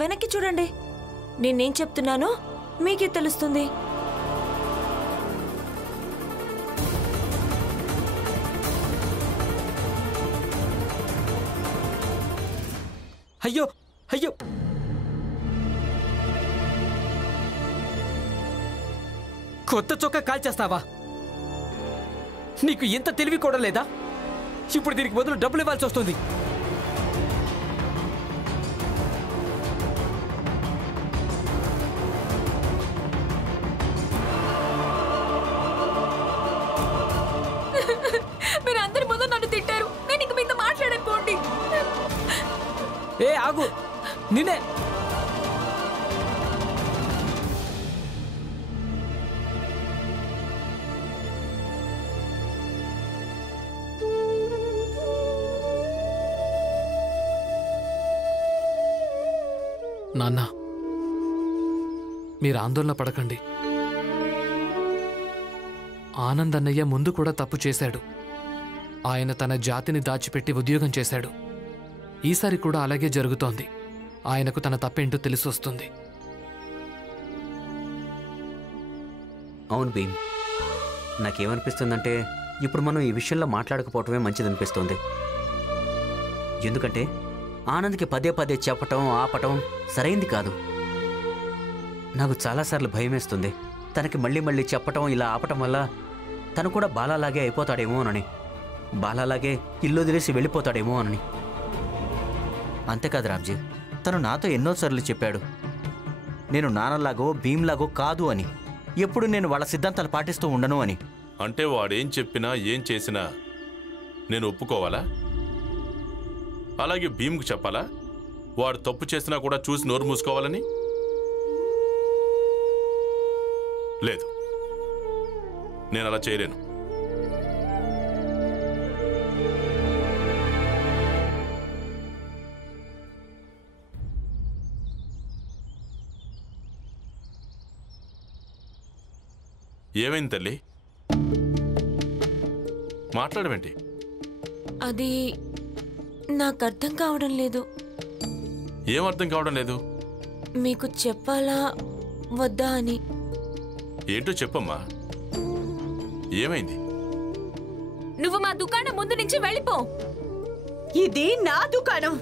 వెనక్కి చూడండి. నేనేం చెప్తున్నానో మీకే తెలుస్తుంది. అయ్యో అయ్యో, కొత్త చొక్కా కాల్చేస్తావా? నీకు ఎంత తెలివి కూడా లేదా? ఇప్పుడు దీనికి బదులు డబ్బులు ఇవ్వాల్సి వస్తుంది. మీరు అందరి ముందు నన్ను తిట్టారు. నేను ఇంక మీతో మాట్లాడకపోండి. ఏ ఆగు, నిన్నే. నాన్న, మీరు ఆందోళన పడకండి. ఆనంద్ అన్నయ్య ముందు కూడా తప్పు చేశాడు. ఆయన తన జాతిని దాచిపెట్టి ఉద్యోగం చేశాడు. ఈసారి కూడా అలాగే జరుగుతోంది. ఆయనకు తన తప్పేంటో తెలిసి వస్తుంది. అవును భీమ్, నాకేమనిపిస్తుందంటే ఇప్పుడు మనం ఈ విషయంలో మాట్లాడకపోవటమే మంచిదనిపిస్తుంది. ఎందుకంటే ఆనంద్కి పదే పదే చెప్పటం ఆపటం సరైంది కాదు. నాకు చాలాసార్లు భయమేస్తుంది, తనకి మళ్ళీ మళ్ళీ చెప్పటం ఇలా ఆపటం వల్ల తను కూడా బాలాలాగే అయిపోతాడేమో అని, బాలాలాగే ఇల్లు వదిలేసి వెళ్ళిపోతాడేమో అని. అంతేకాదు రాబ్జీ, తను నాతో ఎన్నోసార్లు చెప్పాడు నేను నాన్నలాగో భీమ్లాగో కాదు అని, ఎప్పుడు నేను వాళ్ళ సిద్ధాంతాలు పాటిస్తూ ఉండను అని. అంటే వాడేం చెప్పినా ఏం చేసినా నేను ఒప్పుకోవాలా? అలాగే భీమ్కి చెప్పాలా వాడు తప్పు చేసినా కూడా చూసి నోరు మూసుకోవాలని? లేదు, నేను అలా చేయలేను. ఏమైంది తల్లి? మాట్లాడమేంటి? అది నాకు అర్థం కావడం లేదు. ఏం అర్థం కావడం లేదు? మీకు చెప్పాలా వద్దా అని. ఏంటో చెప్పమ్మా, ఏమైంది? నువ్వు మా దుకాణం ముందు నుంచి వెళ్ళిపో. ఇది నా దుకాణం.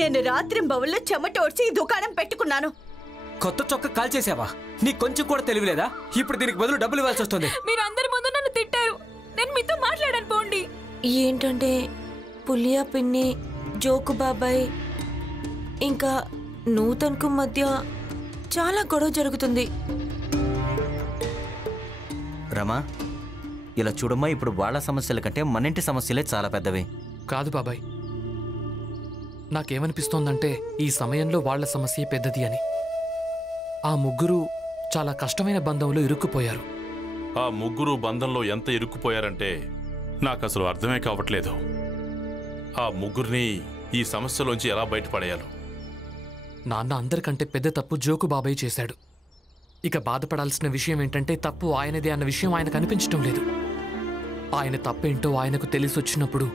నేను రాత్రింబవళ్ళు చెమటోడ్చి ఈ దుకాణం పెట్టుకున్నాను. కొత్త చొక్కా కాల్చేసావా? నీకు కొంచెం కూడా తెలియలేదా? ఇప్పుడు దీనికి బదులు డబ్బులు ఇవ్వాల్సి వస్తుంది. మీరు అందరి ముందు నన్ను తిట్టారు. నేను మీతో మాట్లాడాను పోండి. ఏంటంటే పులియా పిన్ని, జోకు బాబాయ్ ఇంకా నూతన్కు మధ్య చాలా గొడవ జరుగుతుంది. రమా, ఇలా చూడమ్మా, ఇప్పుడు వాళ్ళ సమస్యల కంటే మనింటి సమస్యలే చాలా పెద్దవి. కాదు బాబాయ్, నాకేమనిపిస్తోందంటే ఈ సమయంలో వాళ్ల సమస్య పెద్దది అని. ఆ ముగ్గురు చాలా కష్టమైన బంధంలో ఇరుక్కుపోయారు. ఆ ముగ్గురు బంధంలో ఎంత ఇరుక్కుపోయారంటే నాకు అసలు అర్థమే కావట్లేదు. ఆ ముగ్గురిని ఈ సమస్యలోంచి ఎలా బయటపడేయాలో. నాన్న అందరికంటే పెద్ద తప్పు జోకు బాబాయ్ చేశాడు. ఇక బాధపడాల్సిన విషయం ఏంటంటే తప్పు ఆయనదే అన్న విషయం ఆయనకు అనిపించటం లేదు. ఆయన తప్పేంటో ఆయనకు తెలిసొచ్చినప్పుడు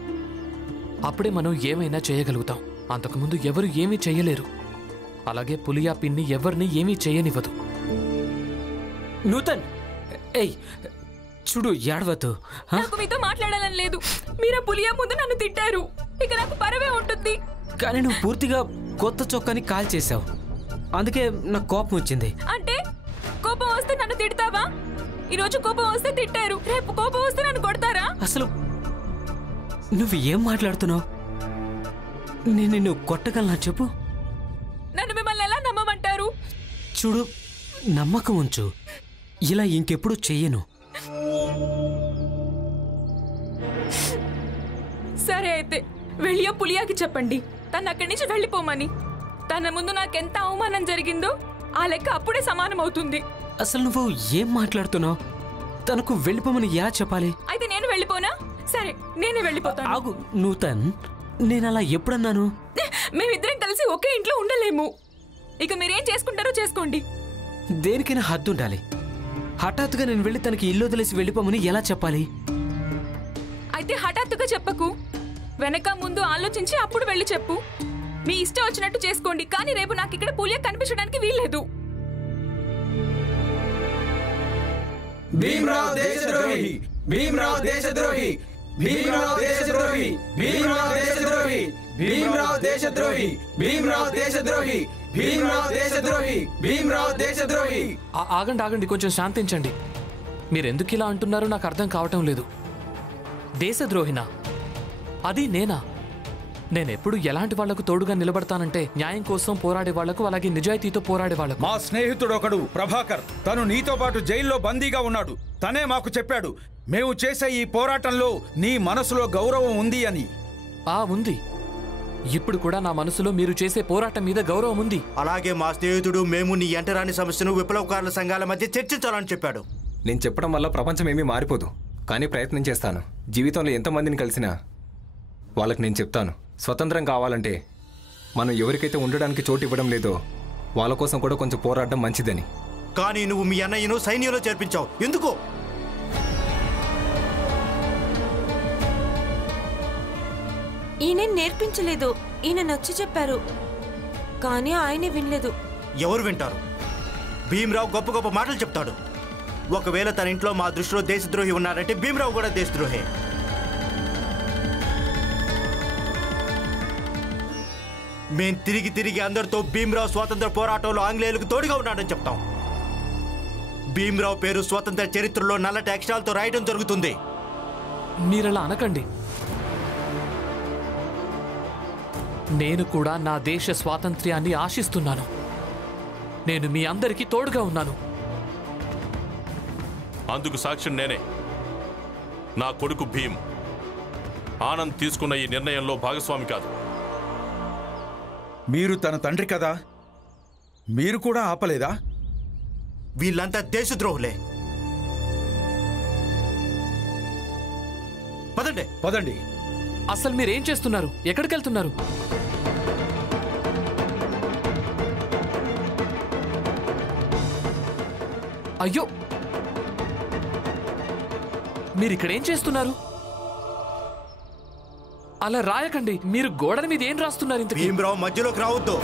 అప్పుడే మనం ఏమైనా చేయగలుగుతాం. అంతకుముందు ఎవరు ఏమీ చెయ్యలేరు. అలాగే పులియా పిన్ని ఎవరిని ఏమీ చేయనివ్వదు. నూతన్, ఏయ్ చూడు, ఏడవద్దు. నాకు మీతో మాట్లాడాలని లేదు. మీరు పులియా ముందు నన్ను తిట్టారు. ఇక నాకు పరవే ఉంటుంది. కానీ నువ్వు పూర్తిగా కొత్త చొక్కాని కాల్ చేసావు, అందుకే నాకు కోపం వచ్చింది. అంటే కోపం వస్తే నన్ను తిడతావా? ఈరోజు కోపం వస్తే తిట్టారు, రేపు కోపం వస్తే నన్ను కొడతారా? అసలు నువ్వు ఏం మాట్లాడుతున్నావు? నేను నిన్ను కొట్టగలనా చెప్పు? నన్ను మిమ్మల్ని ఎలా నమ్మమంటారు? చూడు, నమ్మకం ఉంచు. ఇలా ఇంకెప్పుడు చెయ్యను. సరే అయితే వెళ్ళియో పులియాకి చెప్పండి తను అక్కడి నుంచి వెళ్ళిపోమని. తన ముందు నాకెంత అవమానం జరిగిందో ఆ లెక్క అప్పుడే సమానం అవుతుంది. అసలు నువ్వు ఏం మాట్లాడుతున్నావు? తనకు వెళ్ళిపోమని ఎలా చెప్పాలి? అయితే నేను వెళ్ళిపోనా? సరే, నేనే వెళ్ళిపోతాను. ఆగు నూతన్, నేను అలా ఎప్పుడన్నాను? మేమిద్దరం కలిసి ఒకే ఇంట్లో ఉండలేము. ఇక మీరేం చేసుకుంటారో చేసుకోండి. దేనికైనా హద్దు ఉండాలి. హఠాత్తుగా నేను వెళ్ళి తనకి ఇల్లు వదిలేసి వెళ్ళిపోమని ఎలా చెప్పాలి? అయితే హఠాత్తుగా చెప్పకు, వెనక ముందు ఆలోచించి అప్పుడు వెళ్ళి చెప్పు. మీ ఇష్టం వచ్చినట్టు చేసుకోండి, కానీ రేపు నాకు ఇక్కడ పులియా కనిపించడానికి వీల్లేదు. భీమ్రావ్ దేశద్రోహి, భీమ్రావ్ దేశద్రోహి, భీమ్రావ్ దేశద్రోహి, భీమ్రావ్ దేశద్రోహి, భీమ్రావ్ దేశద్రోహి, భీమ్రావ్ దేశద్రోహి, భీమ్రావ్ దేశద్రోహి, భీమ్రావ్ దేశద్రోహి. ఆగండి, కొంచెం శాంతించండి. మీరెందుకు ఇలా అంటున్నారో నాకు అర్థం కావటం లేదు. దేశద్రోహినా? అది నేనా? నేనెప్పుడు ఎలాంటి వాళ్లకు తోడుగా నిలబడతానంటే న్యాయం కోసం పోరాడే వాళ్లకు, అలాగే నిజాయితీతో పోరాడే వాళ్లకు. మా స్నేహితుడు ఒకడు ప్రభాకర్, తను నీతో పాటు జైల్లో బందీగా ఉన్నాడు. తనే మాకు చెప్పాడు మేము చేసే ఈ పోరాటంలో నీ మనసులో గౌరవం ఉంది అని. ఉంది. ఇప్పుడు కూడా నా మనసులో మీరు చేసే పోరాటం మీద గౌరవం ఉంది. అలాగే మా స్నేహితుడు మేము నీ ఎంటరాని సమస్యను విప్లవకారుల సంఘాల మధ్య చర్చించాలని చెప్పాడు. నేను చెప్పడం వల్ల ప్రపంచం ఏమీ మారిపోదు, కానీ ప్రయత్నం చేస్తాను. జీవితంలో ఎంతమందిని కలిసినా వాళ్ళకి నేను చెప్తాను, స్వతంత్రం కావాలంటే మనం ఎవరికైతే ఉండడానికి చోటు ఇవ్వడం లేదో వాళ్ళ కోసం కూడా కొంచెం పోరాడడం మంచిదని. కానీ నువ్వు మీ అన్నయ్యను సైన్యంలో చేర్పించావు, ఎందుకో? ఈయన నేర్పించలేదు, ఈయన నచ్చి చెప్పారు, కానీ ఆయనే వినలేదు. ఎవరు వింటారు? భీమ్రావు గొప్ప గొప్ప మాటలు చెప్తాడు. ఒకవేళ తన ఇంట్లో మా దృష్టిలో దేశద్రోహి ఉన్నాడంటే భీమ్రావు కూడా దేశద్రోహే. మేం తిరిగి అందరితో భీమ్రావు స్వాతంత్ర పోరాటంలో ఆంగ్లేయులకు తోడుగా ఉన్నాడని చెప్తాం. భీమ్రావు పేరు స్వాతంత్ర చరిత్రలో నల్లటి అక్షరాలతో రాయడం జరుగుతుంది. మీరలా అనకండి. నేను కూడా నా దేశ స్వాతంత్ర్యాన్ని ఆశిస్తున్నాను. నేను మీ అందరికీ తోడుగా ఉన్నాను. అందుకు సాక్ష్యం నేనే. నా కొడుకు భీమ్ ఆనంద్ తీసుకున్న ఈ నిర్ణయంలో భాగస్వామి కాదు. మీరు తన తండ్రి కదా, మీరు కూడా ఆపలేదా? వీళ్ళంతా దేశద్రోహులే. పదండి పదండి. అసలు మీరేం చేస్తున్నారు? ఎక్కడికి వెళ్తున్నారు? అయ్యో, మీరిక్కడేం చేస్తున్నారు? అలా రాయకండి. మీరు గోడల మీద ఏం రాస్తున్నారు? ఇంత భీమ్రావు మధ్యలోకి రావద్దు.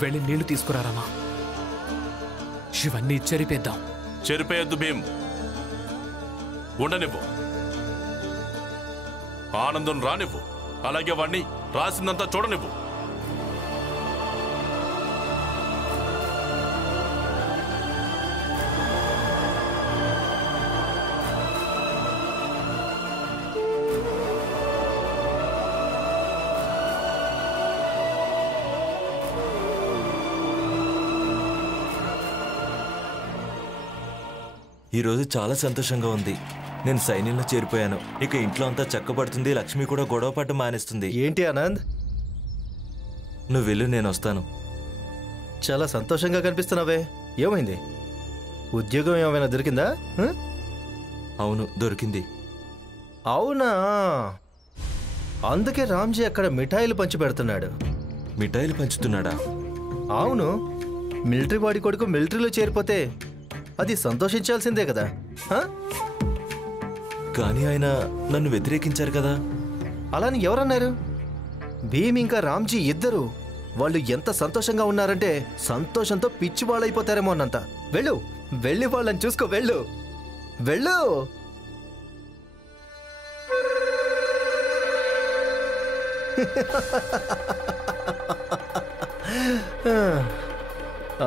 వెళ్ళి నీళ్లు తీసుకురారామా. ఇవన్నీ చెరిపేద్దాం. చెరిపేయద్దు భీమ్, ఉండనివ్వు. ఆనందం రానివ్వు, అలాగే వాణ్ణి రాసిందంతా చూడనివ్వు. ఈరోజు చాలా సంతోషంగా ఉంది. నేను సైన్యంలో చేరిపోయాను. ఇక ఇంట్లో అంతా చక్కబడుతుంది. లక్ష్మి కూడా గొడవ పడ్డం మానేస్తుంది. ఏంటి ఆనంద్, నువ్వు వెళ్ళు, నేను వస్తాను. చాలా సంతోషంగా కనిపిస్తున్నావే, ఏమైంది? ఉద్యోగం ఏమైనా దొరికిందా? అవును, దొరికింది. అవునా? అందుకే రామ్జీ అక్కడ మిఠాయిలు పంచి పెడుతున్నాడు. మిఠాయిలు పంచుతున్నాడా? అవును, మిలిటరీ వాడి కొడుకు మిలిటరీలో చేరిపోతే అది సంతోషించాల్సిందే కదా. కానీ ఆయన నన్ను వ్యతిరేకించారు కదా. అలాని ఎవరన్నారు? భీమ్ ఇంకా రామ్జీ ఇద్దరు వాళ్ళు ఎంత సంతోషంగా ఉన్నారంటే సంతోషంతో పిచ్చి వాళ్ళైపోతారేమో అన్నంత. వెళ్ళు, వెళ్ళి వాళ్ళని చూసుకో. వెళ్ళు వెళ్ళు.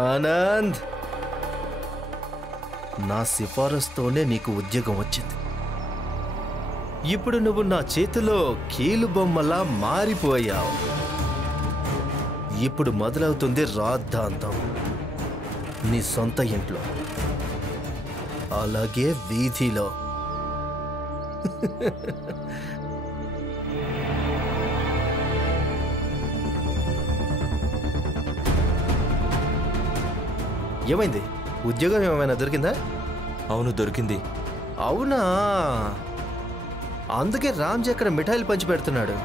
ఆనంద్, నా సిఫారసుతోనే నీకు ఉద్యోగం వచ్చింది. ఇప్పుడు నువ్వు నా చేతిలో కీలు బొమ్మలా మారిపోయావు. ఇప్పుడు మొదలవుతుంది రాద్ధాంతం. నీ సొంత ఇంట్లో, అలాగే వీధిలో. ఏమైంది? ఉద్యోగం ఏమైనా దొరికిందా? అవును, దొరికింది. అవునా? అందుకే రామ్జీ అక్కడ మిఠాయిలు పంచి పెడుతున్నాడు.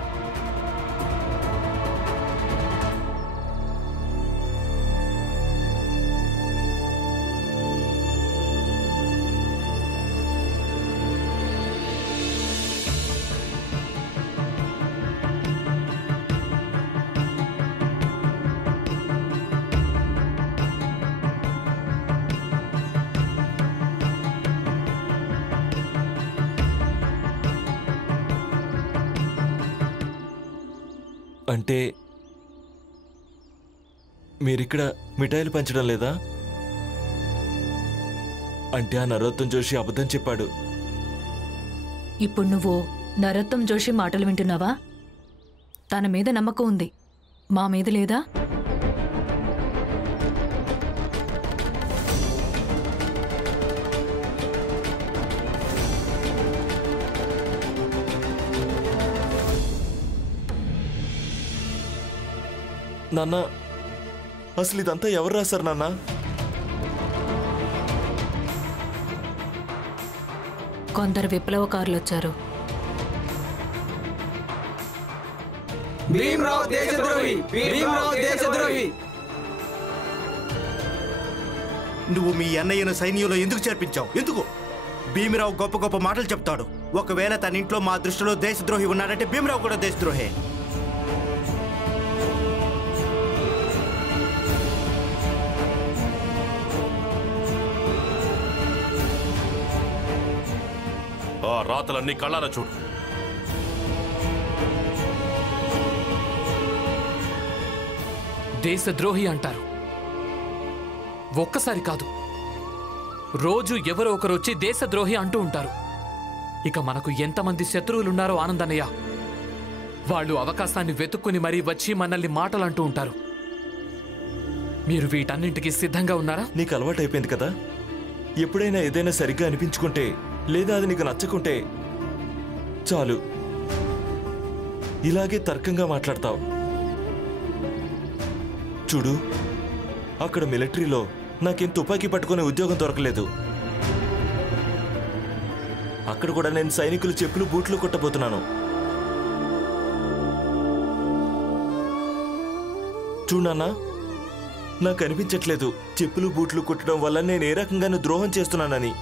అంటే మీరిక్కడ మిఠాయిలు పంచడం లేదా? అంటే ఆ నరోత్తం జోషి అబద్ధం చెప్పాడు. ఇప్పుడు నువ్వు నరోత్తం జోషి మాటలు వింటున్నావా? తన మీద నమ్మకం ఉంది, మా మీద లేదా? నాన్న, అసలు ఇదంతా ఎవరు రాశారు నాన్న? కొందరు విప్లవకారులు వచ్చారు. నువ్వు మీ అన్నయ్యను సైన్యంలో ఎందుకు చేర్పించావు? ఎందుకు? భీమరావు గొప్ప గొప్ప మాటలు చెప్తాడు. ఒకవేళ తన ఇంట్లో మా దృష్టిలో దేశద్రోహి ఉన్నాడంటే భీమరావు కూడా దేశద్రోహే. ఆ రాతలన్నీ కళ్ళారా చూడు. దేశద్రోహి అంటారు. ఒక్కసారి కాదు, రోజు ఎవరో ఒకరు వచ్చి దేశద్రోహి అంటూ ఉంటారు. ఇక మనకు ఎంతమంది శత్రువులున్నారో ఆనందన్నయ్య. వాళ్ళు అవకాశాన్ని వెతుక్కుని మరీ వచ్చి మనల్ని మాటలు అంటూ ఉంటారు. మీరు వీటన్నింటికి సిద్ధంగా ఉన్నారా? నీకు అలవాటు అయిపోయింది కదా. ఎప్పుడైనా ఏదైనా సరిగ్గా అనిపించుకుంటే, లేదా అది నీకు నచ్చకుంటే చాలు ఇలాగే తర్కంగా మాట్లాడతావు. చూడు, అక్కడ మిలిటరీలో నాకేం తుపాకీ పట్టుకునే ఉద్యోగం దొరకలేదు. అక్కడ కూడా నేను సైనికులు చెప్పులు బూట్లు కొట్టబోతున్నాను. చూడన్నా, నాకు అనిపించట్లేదు చెప్పులు బూట్లు కుట్టడం వల్ల నేను ఏ రకంగానూ ద్రోహం చేస్తున్నానని.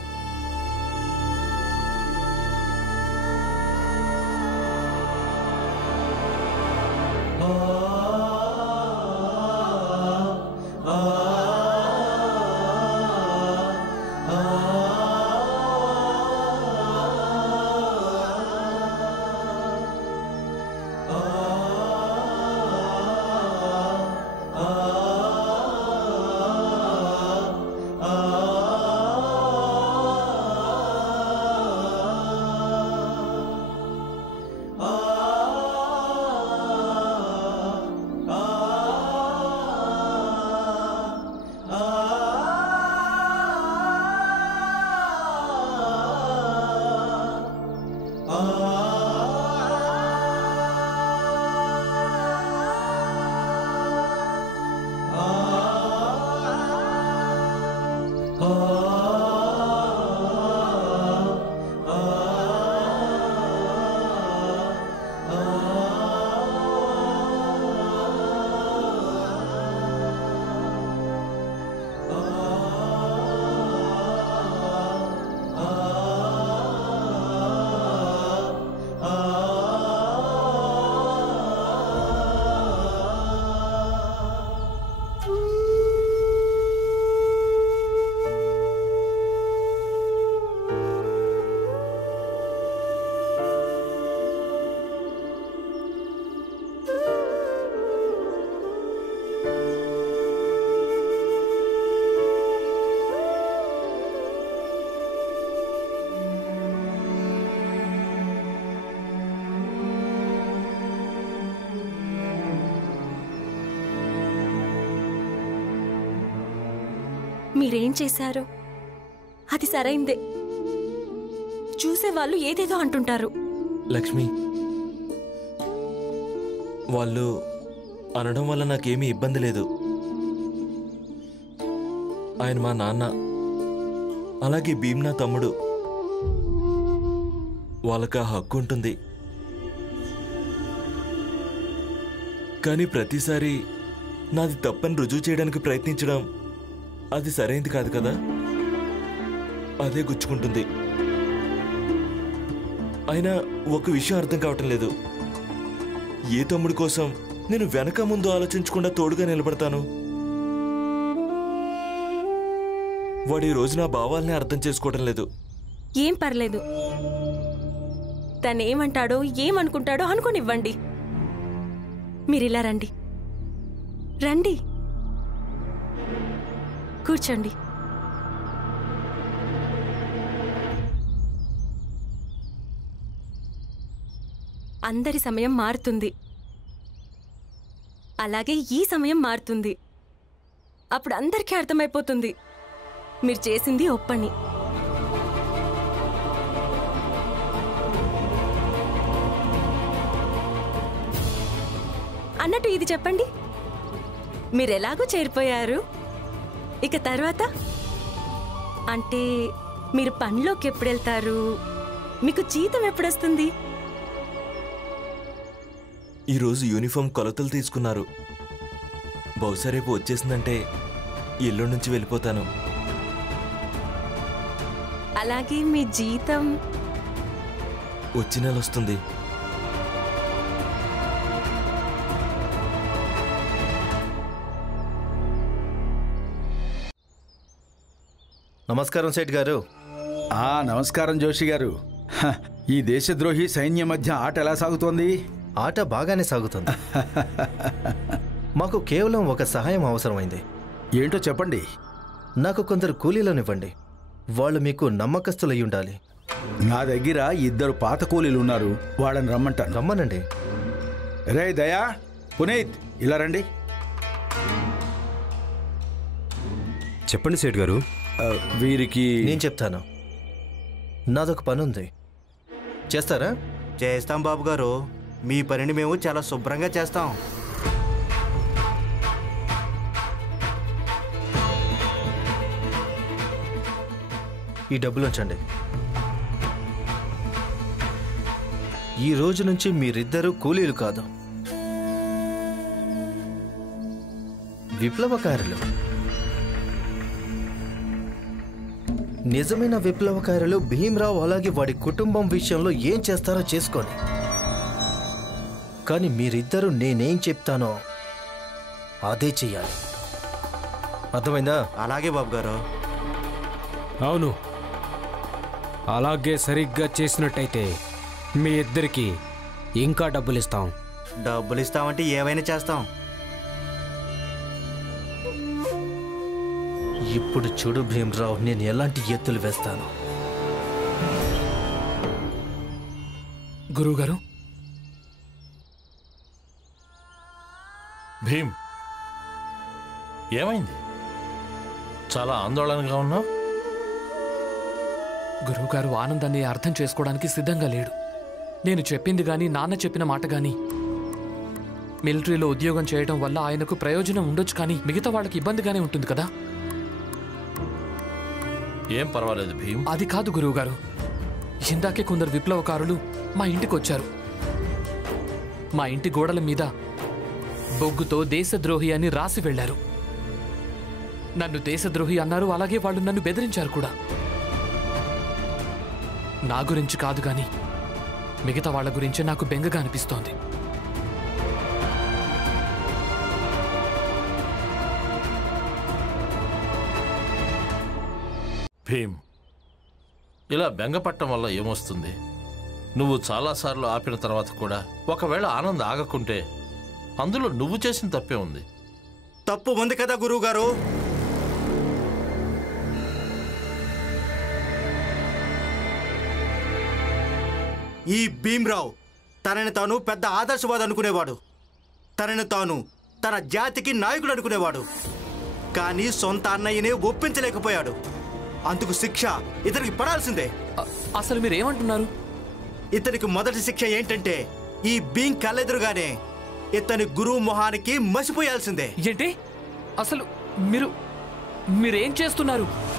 మీరేం చేశారో అది సరైందే. చూసేవాళ్ళు ఏదేదో అంటుంటారు. లక్ష్మి, వాళ్ళు అనడం వల్ల నాకేమీ ఇబ్బంది లేదు. ఆయన మా నాన్న, అలాగే భీమ్ నా తమ్ముడు. వాళ్ళకి ఆ హక్కు ఉంటుంది. కానీ ప్రతిసారి నాది తప్పని రుజువు చేయడానికి ప్రయత్నించడం అది సరైంది కాదు కదా. అదే గుచ్చుకుంటుంది. అయినా ఒక విషయం అర్థం కావటం లేదు. ఏ తమ్ముడి కోసం నేను వెనక ముందు ఆలోచించకుండా తోడుగా నిలబడతాను? వాడు ఈ రోజు నా భావాల్ని అర్థం చేసుకోవడం లేదు. ఏం పర్లేదు, తనేమంటాడో ఏమనుకుంటాడో అనుకోనివ్వండి. మీరిలా రండి, రండి, కూర్చోండి. అందరి సమయం మారుతుంది, అలాగే ఈ సమయం మారుతుంది. అప్పుడు అందరికీ అర్థమైపోతుంది మీరు చేసింది ఒప్పని. అన్నట్టు ఇది చెప్పండి, మీరెలాగూ చేరిపోయారు. ఇక తర్వాత అంటే మీరు పనిలోకి ఎప్పుడు వెళ్తారు? మీకు జీతం ఎప్పుడొస్తుంది? ఈరోజు యూనిఫామ్ కొలతలు తీసుకున్నారు. బహుశా రేపు వచ్చేసిందంటే ఎల్లుండి నుంచి వెళ్ళిపోతాను. అలాగే మీ జీతం వచ్చే నెల వస్తుంది. నమస్కారం సేట్ గారు. నమస్కారం జోషి గారు. ఈ దేశద్రోహి సైన్యం మధ్య ఆట ఎలా సాగుతోంది? ఆట బాగానే సాగుతుంది. మాకు కేవలం ఒక సహాయం అవసరమైంది. ఏంటో చెప్పండి. నాకు కొందరు కూలీలనివ్వండి. వాళ్ళు మీకు నమ్మకస్తులై ఉండాలి. నా దగ్గర 2 పాత కూలీలు ఉన్నారు, వాళ్ళని రమ్మంటాను. రమ్మనండి. రే దయా, పునీత్, ఇలా రండి. చెప్పండి సేట్ గారు. వీరికి నేను చెప్తాను. నాదొక పని ఉంది, చేస్తారా? చేస్తాం బాబు గారు. మీ పనిని మేము చాలా శుభ్రంగా చేస్తాం. ఈ డబ్బులు ఉంచండి. ఈ రోజు నుంచి మీరిద్దరూ కూలీలు కాదు, విప్లవకారులు. నిజమైన విప్లవకారులు భీమ్రావ్ అలాగే వాడి కుటుంబం విషయంలో ఏం చేస్తారో చేసుకోండి. కానీ మీరిద్దరూ నేనేం చెప్తానో అదే చెయ్యాలి. అర్థమైందా? అలాగే బాబు గారు. అవును, అలాగే సరిగ్గా చేసినట్టయితే మీ ఇద్దరికి ఇంకా డబ్బులు ఇస్తాం. డబ్బులు ఇస్తామంటే ఏమైనా చేస్తాం. ఇప్పుడు చూడు భీమ్రావ్, నేను ఎలాంటి ఎత్తులు వేస్తాను. గురువుగారు, భీమ్, ఏమైంది? చాలా ఆందోళనగా ఉన్నావు. గురువుగారు ఆనందాన్ని అర్థం చేసుకోవడానికి సిద్ధంగా లేడు. నేను చెప్పింది గాని నాన్న చెప్పిన మాట గాని మిలిటరీలో ఉద్యోగం చేయడం వల్ల ఆయనకు ప్రయోజనం ఉండొచ్చు, కానీ మిగతా వాళ్ళకి ఇబ్బందిగానే ఉంటుంది కదా. ఏం పర్వాలేదు భీమ్. అది కాదు గురువుగారు, ఇందాకే కొందరు విప్లవకారులు మా ఇంటికి వచ్చారు. మా ఇంటి గోడల మీద బొగ్గుతో దేశద్రోహి అని రాసి వెళ్లారు. నన్ను దేశద్రోహి అన్నారు, అలాగే వాళ్ళు నన్ను బెదిరించారు కూడా. నా గురించి కాదు గాని మిగతా వాళ్ళ గురించే నాకు బెంగగా అనిపిస్తోంది. భీమ్, ఇలా బెంగపట్టం వల్ల ఏమొస్తుంది? నువ్వు చాలాసార్లు ఆపిన తర్వాత కూడా ఒకవేళ ఆనంద్ ఆగకుంటే అందులో నువ్వు చేసిన తప్పే ఉంది. తప్పు ఉంది కదా గురువు గారు. ఈ భీమ్రావ్ తనని తాను పెద్ద ఆదర్శవాది అనుకునేవాడు. తనని తాను తన జాతికి నాయకుడు అనుకునేవాడు. కానీ సొంత అన్నయ్యనే ఒప్పించలేకపోయాడు. అందుకు శిక్ష ఇతనికి పడాల్సిందే. అసలు మీరేమంటున్నారు? ఇతనికి మొదటి శిక్ష ఏంటంటే ఈ భీమ్ కళ్ళెదురుగానే ఇతని గురువు మొహానికి మసిపోయాల్సిందే. ఏంటి? అసలు మీరేం చేస్తున్నారు?